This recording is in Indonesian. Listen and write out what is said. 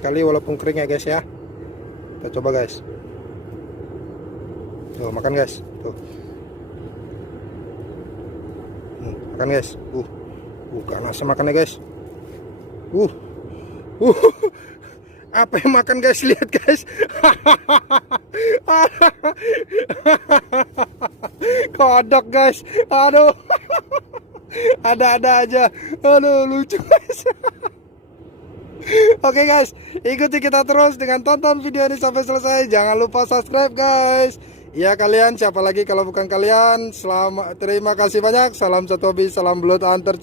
Kali walaupun kering ya guys ya. Kita coba guys. Tuh makan guys. Tuh. Makan guys. Ganas makannya guys. Apa yang makan guys? Lihat guys. Kodok guys. Aduh. Ada-ada aja. Aduh lucu guys. Oke guys, ikuti kita terus dengan tonton video ini sampai selesai. Jangan lupa subscribe guys. Ya kalian, siapa lagi kalau bukan kalian. Terima kasih banyak. Salam satu hobi, salam belut antar.